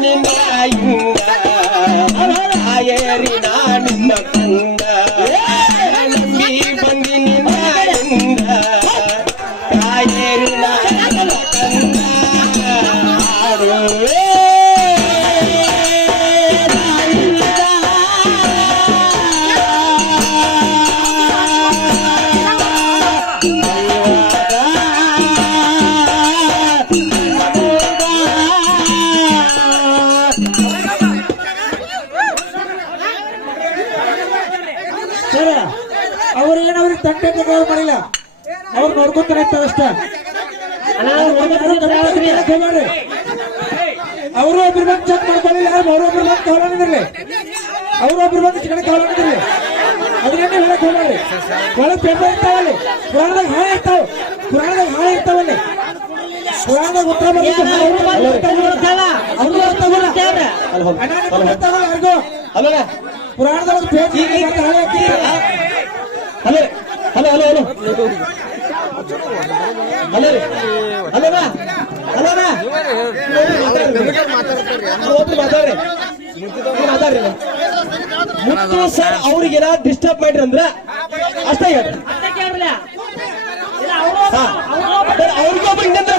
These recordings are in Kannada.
ನಿನ್ನ ಹಿಂದ ಕಾಯೇರಿ ನಾ ನಿಮ್ಮ ಕಂದ ನಂಬಿ ಬಂದಿ ನಿನ್ನ ಹಿಂದ ಕಾಯೇರಿ ನಾ ನಿಮ್ಮ ಕಂದ ಅವ್ರಿಗೆ ತಂಟೆ ಮಾಡಿಲ್ಲ ಅವ್ರು ನೋಡ್ಕೊಂತಾರೆ ಅಷ್ಟ ಅವರು ಒಬ್ರು ಬಂದು ಚೆಕ್ ಮಾಡ್ಕೊಳ್ಳಿಲ್ಲ ಅವರೊಬ್ರು ಬಂದು ತಗೊಳ್ಳೋದಿರ್ಲಿ ಅವರೊಬ್ರು ಬಂದು ಚಿಕನ್ ತಗೊಳ್ಳೋದಿರ್ಲಿ ಅದನ್ನೇ ಹೇಳಕ್ ಹೋಗ್ರಿ ಒಳಗೆ ಪೇಪರ್ ಇರ್ತಾವಲ್ಲಿ ಪುರಾಣದಾಗ ಹಾಳೆ ಇರ್ತಾವಲ್ಲಿ ಪುರಾಣದಾಗ ಉತ್ತರ ಯಾರಿಗೂ ಪುರಾಣದೊಳಗೆ hello hello hello hello hello ರೀ ಹಲೋನಾ ಹಲೋನಾ ಮಾತಾಡ್ರಿ ಮುತ್ತು ಸರ್ ಅವ್ರಿಗೆಲ್ಲ ಡಿಸ್ಟರ್ಬ್ ಮಾಡ್ರಿ ಅಂದ್ರ ಅಷ್ಟೇ ಹೇಳ್ರಿ ಅವ್ರಿಗೊಬ್ರು ಇನ್ನೊಂದು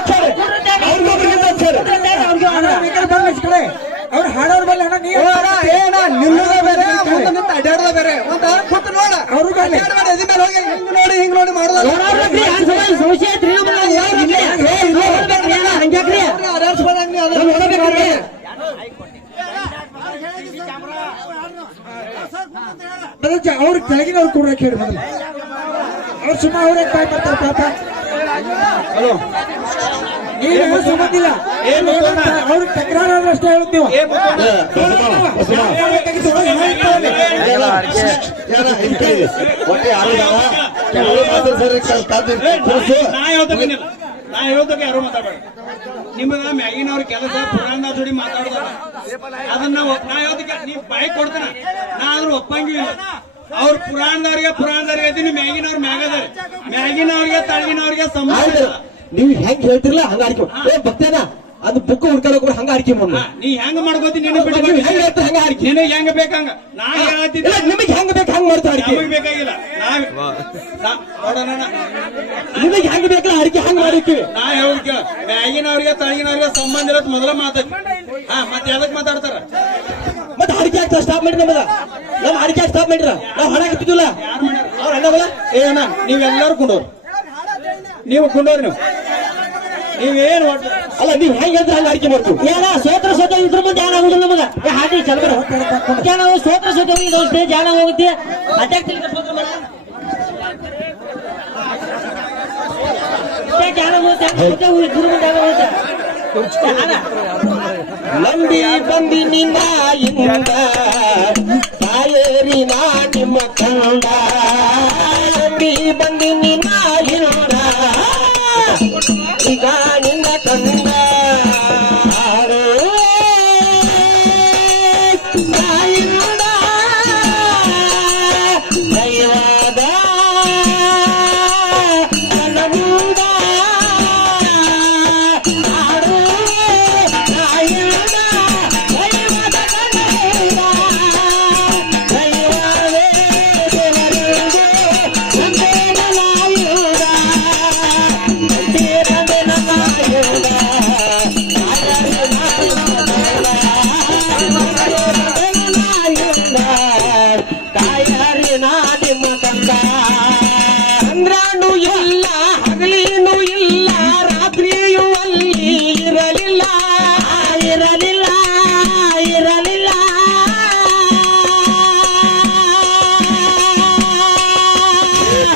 ಅವ್ರು ಹಾಡೋರ್ ಮೇಲೆ ನಿಲ್ಲೋದ ಬೇರೆ ಅಡ್ಯಾಡೋದ ಬೇರೆ ಒಂದ್ ಕೊಟ್ಟು ನೋಡ ಅವ್ರು ನೋಡಿ ಹಿಂಗ್ ನೋಡಿ ಮಾಡೋದ ಅವ್ರ ಕೆಳಗಿನವ್ರು ಕೂಡ ಕೇಳಿ ಮೊದಲು ಅವ್ರು ಸುಮ್ಮ ಅವ್ರೇ ಕಾಯ್ ಮಾಡ್ತಾರೆ ಪಾಪ ಹಲೋ ನೀವು ಸುಮ್ಮದಿಲ್ಲ ಅವ್ರ ತಕರಾರು ಅಷ್ಟೇ ಹೇಳುದು ನೀವು ನಾ ಹೇಳ್ದಾಗ ಯಾರು ಮಾತಾಡ್ಬೇಡ ನಿಮಗ ಮ್ಯಾಗಿನವ್ರ ಕೆಲಸ ಪುರಾಣ ಜೋಡಿ ಮಾತಾಡೋದಲ್ಲ ಅದನ್ನ ನಾ ಹೇಳ್ದಕ್ಕೆ ನೀವ್ ಬಾಯಿ ಕೊಡ್ತಾನ ನಾ ಆದ್ರೂ ಒಪ್ಪಂಗಿಲ್ಲ ಅವ್ರ ಪುರಾಣದವ್ರಿಗೆ ನೀವು ಮ್ಯಾಗಿನವ್ರ ಮ್ಯಾಗದಾರೆ ಮ್ಯಾಗಿನವ್ರಿಗೆ ತಳಗಿನವ್ರಿಗೆ ಸಂಬಂಧ ನೀವು ಹೆಂಗ್ ಹೇಳ್ತಿರ್ಲ ಹಂಗ ಆಡ್ಕೊ ಭಕ್ತೇನ ಅದು ಬುಕ್ ಹುಡ್ಕೊಳ್ಳೋಕೆ ಹಂಗ ಆಡ್ಕಿ ನೀ ಹೆಂಗ್ ಮಾಡ್ಕೋತಿ ನಿನ್ನ ಹಂಗ ಆಡ್ಕಿ ನಿನಗೆ ಹೆಂಗ ಬೇಕಂಗ ನಾ ಹೇಳ್ತಿದ್ದೆ ನಿಮಗೆ ಹೆಂಗ್ ಬೇಕು ಹಂಗ ಮಾಡ್ತಾ ನಮಗೆ ಬೇಕಾಗಿಲ್ಲ ನಿಮಗೆ ಹೆಂಗ್ ಬೇಕಲ್ಲ ಅಡಿಕೆ ಹಂಗ ಮಾಡಿರ್ತೀವಿ ನಾ ಹೇಳ್ಕ ಮ್ಯಾಗಿನವ್ರಿಗೆ ತಳಗಿನವ್ರಿಗೆ ಸಂಬಂಧ ಇರೋದು ಮೊದಲ ಮಾತಾಡಿ ಮತ್ತೆ ಯಾವ್ದಕ್ ಮಾತಾಡ್ತಾರ ಮತ್ತೆ ಅಡಿಕೆ ಹಾಕ್ತಾ ಸ್ಟಾಪ್ ಮಾಡಿ ನಮ್ಮದ ನಮ್ ಅಡಿಕೆ ಸ್ಟಾಪ್ ಮಾಡಿರ ನಾವ್ ಹಣ ಹಾಕಿದ್ದಿಲ್ಲ ಅವ್ರ ಅಣ್ಣವಲ್ಲ ಏನ ನೀವೆಲ್ಲರೂ ಕೊಂಡವ್ರು ನೀವು ಕೊಂಡವ್ರಿ ನೀವೇನು ಅಲ್ಲ ನೀವ್ ಹೆಂಗ್ ಹೇಳ್ತಾರೆ ಹಂಗ ಅಡಿಕೆ ಮಾಡ್ತೀವಿ ಏನ ಸೋತ್ರ ಇದ್ರ ಮುಂದೆ ಏನ್ ಆಗುದಿಲ್ಲ ನಮಗ ಹಾಕಿ ಚಲೋ ನಾವು ಸೋತ್ರ ಹೋಗಿ ಜಾನ ಹೋಗುತ್ತೆ ಅಟ್ಯಾಕ್ ನಂಬಿ ಬಂದಿ ನಿನ್ನ ಇಂದ ಕಾಯೇರಿ ನಾ ನಿಮ್ಮ ಕಂದ ನಂಬಿ ಬಂದಿ ನಿನ್ನ ಇಂದ ಈಗ ನಿನ್ನ ಕಂದ ದೈವದ ಚಂದ್ರನು ಇಲ್ಲ ಹಗಲಿನೂ ಇಲ್ಲ ರಾತ್ರಿಯೂ ಅಲ್ಲಿ ಇರಲಿಲ್ಲ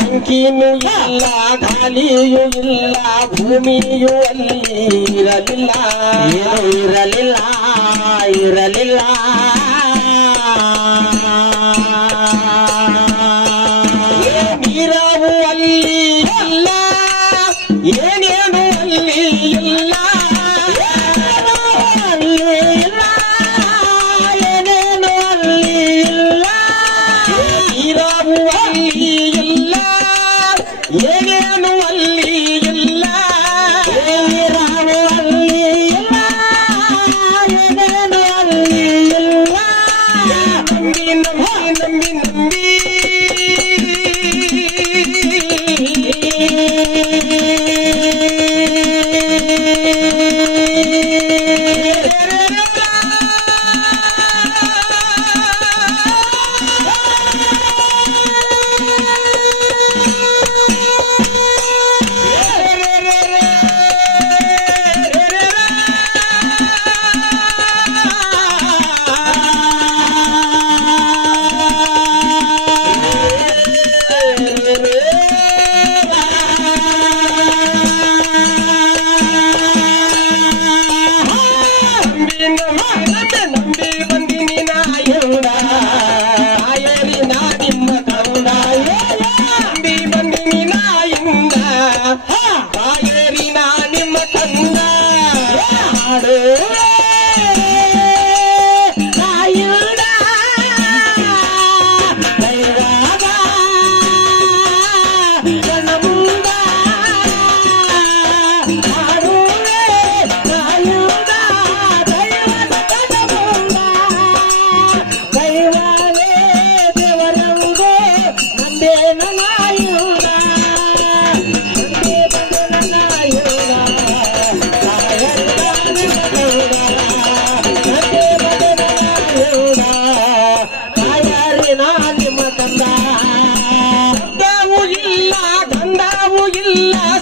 ಅಂಕಿನೂ ಇಲ್ಲ ಗಾಳಿಯೂ ಇಲ್ಲ ಭೂಮಿಯೂ ಅಲ್ಲಿ ಇರಲಿಲ್ಲ ನೀರವು ಅಲ್ಲಿ ಇಲ್ಲ ಏನೇನು ಅಲ್ಲಿ ಇಲ್ಲ ಏನೇನು ಅಲ್ಲಿ ಇಲ್ಲ ನೀರವು ಅಲ್ಲಿ ಇಲ್ಲ ಏನೇನು ಅಲ್ಲಿ ಇಲ್ಲ ನೀರವು ಅಲ್ಲಿ ಇಲ್ಲ ಏನೇನು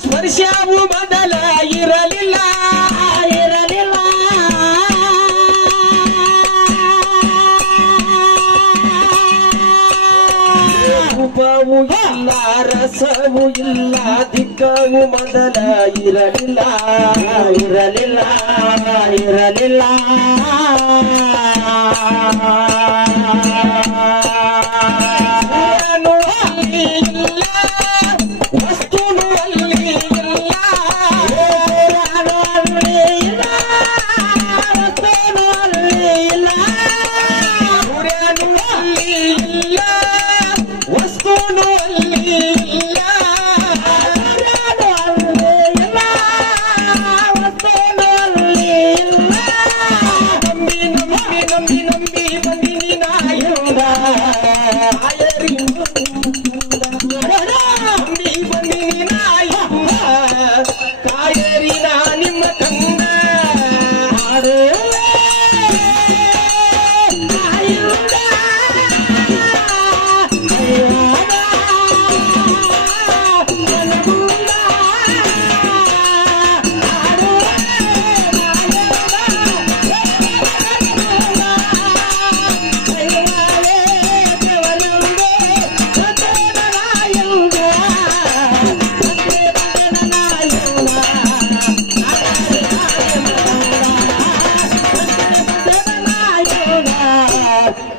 ಸ್ಪರ್ಶವು ಮೊದಲ ಇರಲಿಲ್ಲ ರೂಪವು ಇಲ್ಲ ರಸವು ಇಲ್ಲ ದಿಕ್ಕವು ಮೊದಲ ಇರಲಿಲ್ಲ ವಸ್ತುನು ಅಲ್ಲಿ ಇಲ್ಲ ಸೂರ್ಯನು ಅಲ್ಲಿ ಇಲ್ಲ ವಸ್ತುನು ಅಲ್ಲಿ ಇಲ್ಲ ನಂಬಿ ನಂಬಿ ನಂಬಿ ನಂಬಿ ಬಂದಿನಿ ನಾಯುಂದ ನಂಬಿ ಬಂದಿನಿ ನಾಯುಂದ ಕಾಯರಿ ನಾ ನಿಮ್ಮ ಕಂದ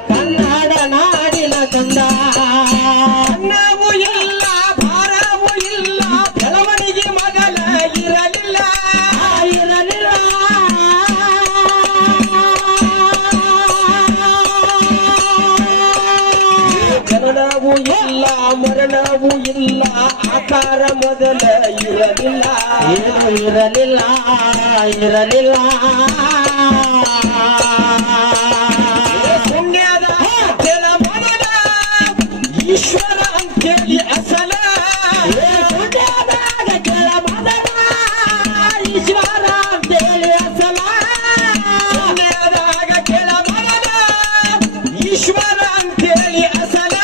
ಕನ್ನಡ ನಾಡಿನ ಕಂದ ನಾವು ಇಲ್ಲ ಭಾರವೂ ಇಲ್ಲ ಬೆಳವಣಿಗೆ ಮೊದಲ ಇರಲಿಲ್ಲ ಜನನವೂ ಇಲ್ಲ ಮರಣವೂ ಇಲ್ಲ ಆಕಾರ ಮೊದಲ ಇರಲಿಲ್ಲ ಪುಣ್ಯದ ಜನ ಮೊದಲ ಈಶ್ವರ ಅಂತೇಳಿ ಅಸಲ ಈಶ್ವರ ಅಂತೇಳಿ ಅಸಲ ಪುಣ್ಯದಾಗ ಕೆಳ ಮೊದಲ ಈಶ್ವರ ಅಂತೇಳಿ ಅಸಲ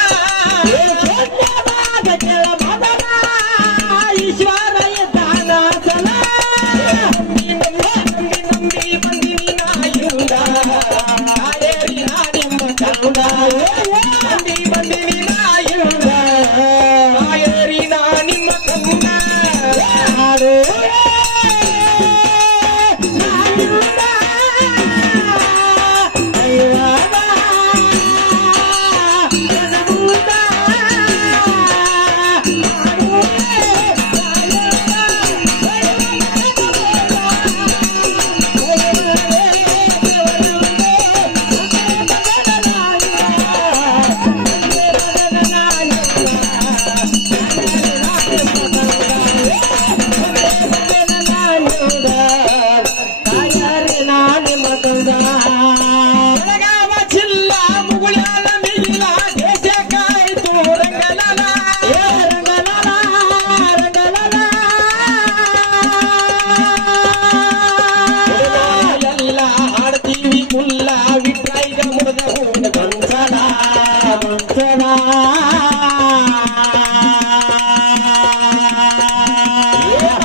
ಈಶ್ವರ ಇದ್ದಾನ ಅಸಲ ನಂಬಿ ನಂಬಿ ಬಂದಿನಿ ನಾಯುಂದ ಕಾಯರಿ ನಾ ನಿಮ್ಮ ಕಂದ ನಂಬಿ ಬಂದಿನಿ ನಾಯುಂದ ಕಾಯರಿ ನಾ ನಿಮ್ಮ ಕಂದ ಬೆಳಗಾವ ಜಿಲ್ಲಾ ಮುಗುಳ್ಯಾಲ ಮಿಗಿಲ ದೇಶಕ್ಕಾಯ್ತು ರಂಗಲಲ ಎಲ್ಲ ಹಾಡ್ತೀವಿ ಕುಲ್ಲ ವಿಟ್ರಾಯಿಗ ಮುಡಿದ ಹೂವಿನ ಗೊಂಚಲ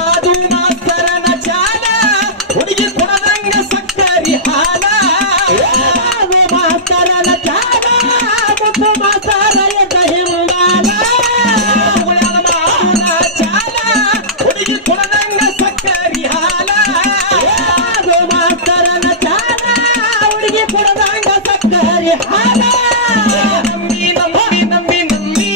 ಅದು ಮಾಸ್ತರನ ಚಾಲ ಹುಡುಗಿ ಕೊಡದಂಗ ಸಕ್ಕರಿ ಹಾಲ ಮಾಸ್ತರನ ಚಾಲ ಮುತ್ತು ಮಾಸ್ತರ ಹಿಂಗಾಲ ಚಾಲ ಹುಡುಗಿ ಕೊಡದಂಗ ಸಕ್ಕರಿ ಹಾಲ ಮಾಸ್ತರನ ಚಾಲ ಹುಡುಗಿ ಕೊಡದಂಗ ಸಕ್ಕರಿ ಹಾಲ ನಂಬಿ ನಂಬಿ ನಂಬಿ ನಂಬಿ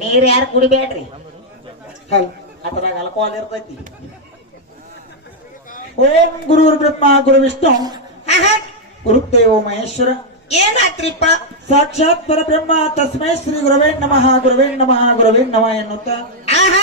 ನೀರ್ ಯಾರು ಕುಡಿಬೇಡ್ರಿ ಹಲ್. ಅದ್ರಾಗ ಆಲ್ಕೋಹಾಲ್ ಇರ್ತೈತಿ ಓಂ ಗುರು ಬ್ರಹ್ಮ ಗುರು ವಿಷ್ಣು ಗುರುದೇವ ಮಹೇಶ್ವರ ಏನಾತ್ರಿಪ್ಪ ಸಾಕ್ಷಾತ್ ಪರಬ್ರಹ್ಮ ತಸ್ಮೈ ಶ್ರೀ ಗುರುವೇ ನಮಃ ಗುರುವೇ ನಮಃ ಗುರುವೇ ನಮಃ ಎನ್ನುತ್ತಾ ಆಹಾ